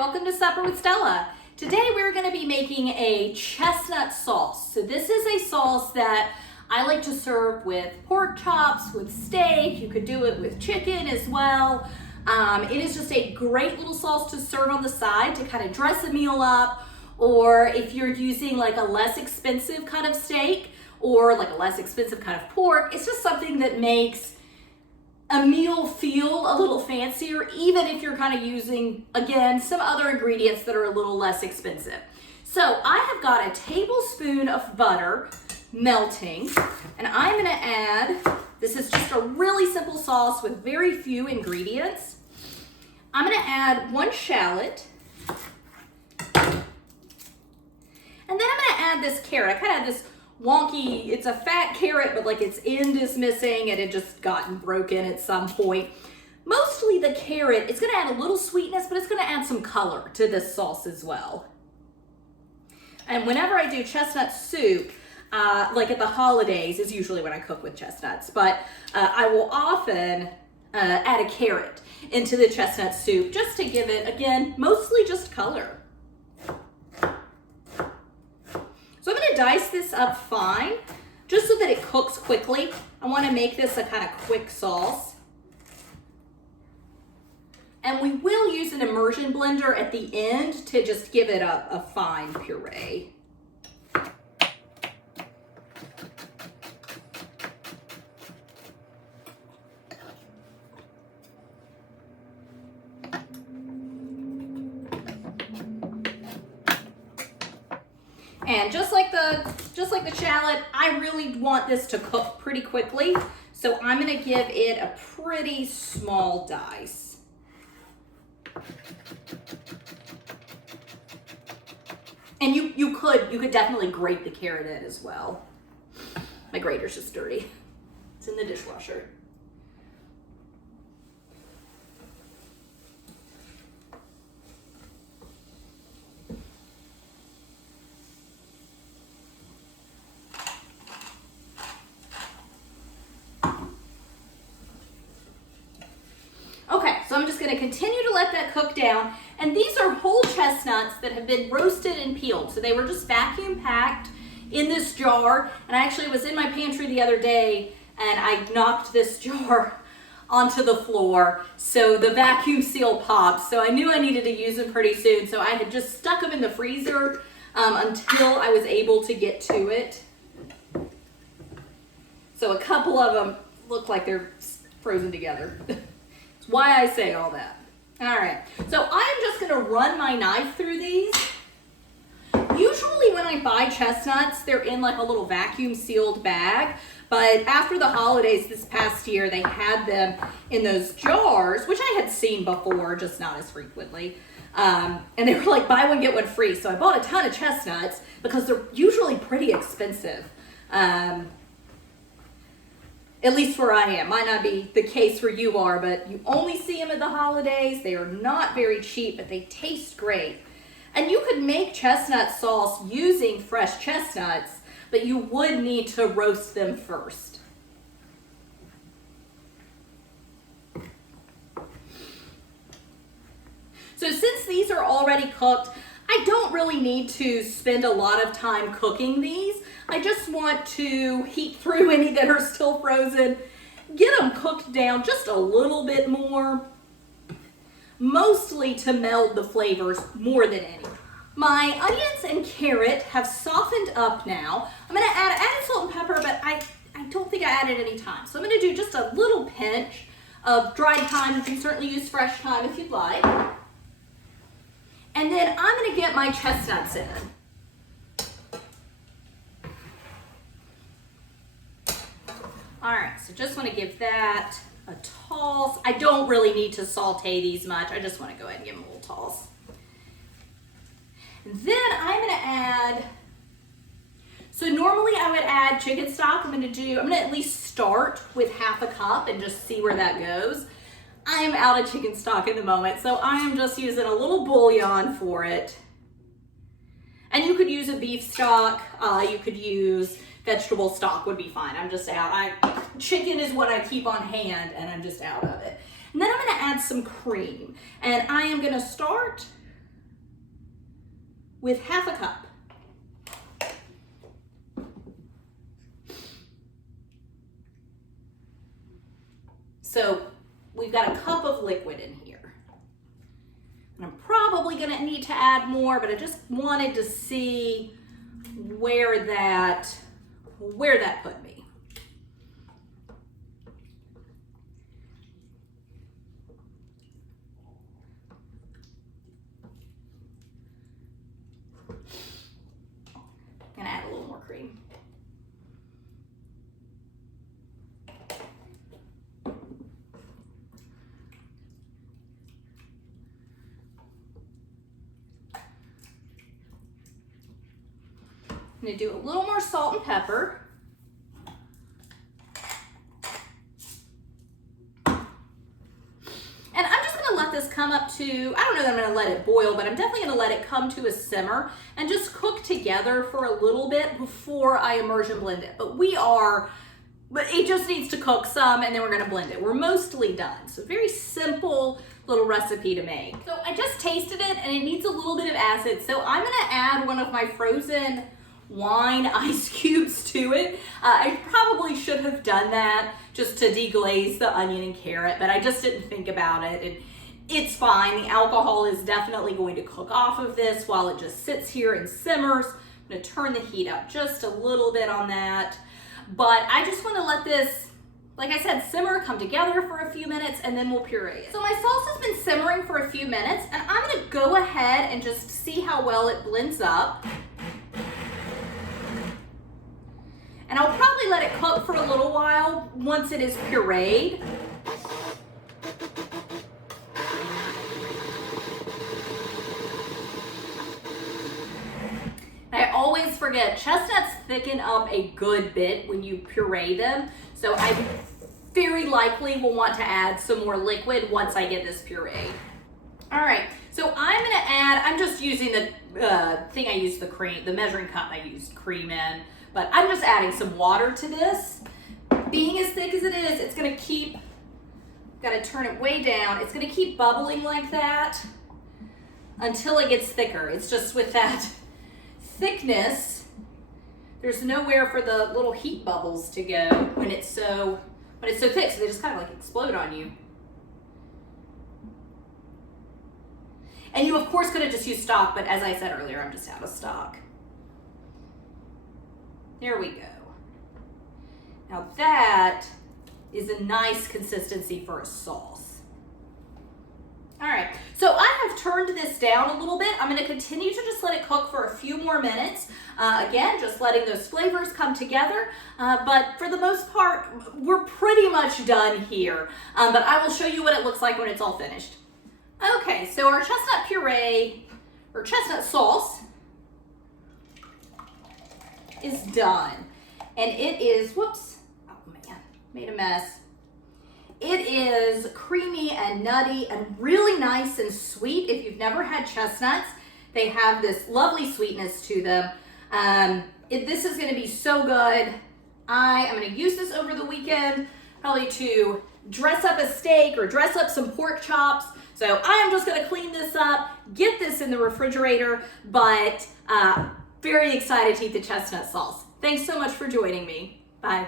welcome to Supper with Stella. Today we're going to be making a chestnut sauce. So this is a sauce that I like to serve with pork chops, with steak. You could do it with chicken as well. It is just a great little sauce to serve on the side to kind of dress a meal up, or if you're using like a less expensive kind of steak or like a less expensive kind of pork, it's just something that makes a meal feel a little fancier, even if you're kind of using, again, some other ingredients that are a little less expensive. So I have got a tablespoon of butter melting, and I'm gonna add, this is just a really simple sauce with very few ingredients. I'm gonna add 1 shallot, and then I'm gonna add this carrot. I kind of have this wonky, it's a fat carrot, but like its end is missing and it just gotten broken at some point. Mostly the carrot, it's gonna add a little sweetness, but it's gonna add some color to this sauce as well. And whenever I do chestnut soup, like at the holidays is usually when I cook with chestnuts, but I will often add a carrot into the chestnut soup just to give it, again, mostly just color. So I'm gonna dice this up fine, just so that it cooks quickly. I wanna make this a kind of quick sauce. And we will use an immersion blender at the end to just give it a fine puree. And just like the shallot, I really want this to cook pretty quickly. So I'm gonna give it a pretty small dice. And you could definitely grate the carrot in as well. My grater's just dirty. It's in the dishwasher. So I'm just gonna continue to let that cook down. And these are whole chestnuts that have been roasted and peeled. So they were just vacuum packed in this jar. And I actually was in my pantry the other day and I knocked this jar onto the floor. So the vacuum seal popped. So I knew I needed to use them pretty soon. So I had just stuck them in the freezer until I was able to get to it. So a couple of them look like they're frozen together. Why I say all that. All right, so I'm just gonna run my knife through these. Usually when I buy chestnuts, they're in like a little vacuum sealed bag, but after the holidays this past year, they had them in those jars, which I had seen before, just not as frequently. And they were like buy one, get one free. So I bought a ton of chestnuts because they're usually pretty expensive. At least where I am. Might not be the case where you are, but you only see them at the holidays. They are not very cheap, but they taste great. And you could make chestnut sauce using fresh chestnuts, but you would need to roast them first. So since these are already cooked, I don't really need to spend a lot of time cooking these. I just want to heat through any that are still frozen, get them cooked down just a little bit more, mostly to meld the flavors more than any. My onions and carrot have softened up now. I'm gonna add salt and pepper, but I don't think I added any thyme. So I'm gonna do just a little pinch of dried thyme. You can certainly use fresh thyme if you'd like. And then I'm gonna get my chestnuts in. All right, so just wanna give that a toss. I don't really need to saute these much. I just wanna go ahead and give them a little toss. And then I'm gonna add, so normally I would add chicken stock. I'm gonna at least start with half a cup and just see where that goes. I am out of chicken stock at the moment, so I am just using a little bouillon for it. And you could use a beef stock, you could use vegetable stock would be fine. I'm just out. Chicken is what I keep on hand and I'm just out of it. And then I'm gonna add some cream. And I am gonna start with half a cup. So we've got a cup of liquid in here. And I'm probably gonna need to add more, but I just wanted to see where that put me. I'm gonna add a little more cream. I'm gonna do a little more salt and pepper. And I'm just gonna let this come up to, I don't know that I'm gonna let it boil, but I'm definitely gonna let it come to a simmer and just cook together for a little bit before I immersion blend it. But it just needs to cook some and then we're gonna blend it. We're mostly done. So very simple little recipe to make. So I just tasted it and it needs a little bit of acid. So I'm gonna add one of my frozen wine ice cubes to it. I probably should have done that just to deglaze the onion and carrot, but I just didn't think about it. And it's fine. The alcohol is definitely going to cook off of this while it just sits here and simmers. I'm gonna turn the heat up just a little bit on that. But I just wanna let this, like I said, simmer, come together for a few minutes, and then we'll puree it. So my sauce has been simmering for a few minutes, and I'm gonna go ahead and just see how well it blends up. And I'll probably let it cook for a little while once it is pureed. I always forget, chestnuts thicken up a good bit when you puree them. So I very likely will want to add some more liquid once I get this pureed. All right, so I'm just using the thing I used the measuring cup I used cream in. But I'm just adding some water to this. Being as thick as it is, it's gonna keep, gotta turn it way down. It's gonna keep bubbling like that until it gets thicker. It's just with that thickness, there's nowhere for the little heat bubbles to go when it's so thick, so they just kind of like explode on you. And you of course could have just used stock, but as I said earlier, I'm just out of stock. There we go. Now that is a nice consistency for a sauce. All right, so I have turned this down a little bit. I'm gonna continue to just let it cook for a few more minutes. Again, just letting those flavors come together. But for the most part, we're pretty much done here. But I will show you what it looks like when it's all finished. Okay, so our chestnut puree, or chestnut sauce, is done. And it is, whoops, oh man, made a mess. It is creamy and nutty and really nice and sweet. If you've never had chestnuts, they have this lovely sweetness to them. This is gonna be so good. I am gonna use this over the weekend, probably to dress up a steak or dress up some pork chops. So I am just gonna clean this up, get this in the refrigerator, but very excited to eat the chestnut sauce. Thanks so much for joining me. Bye.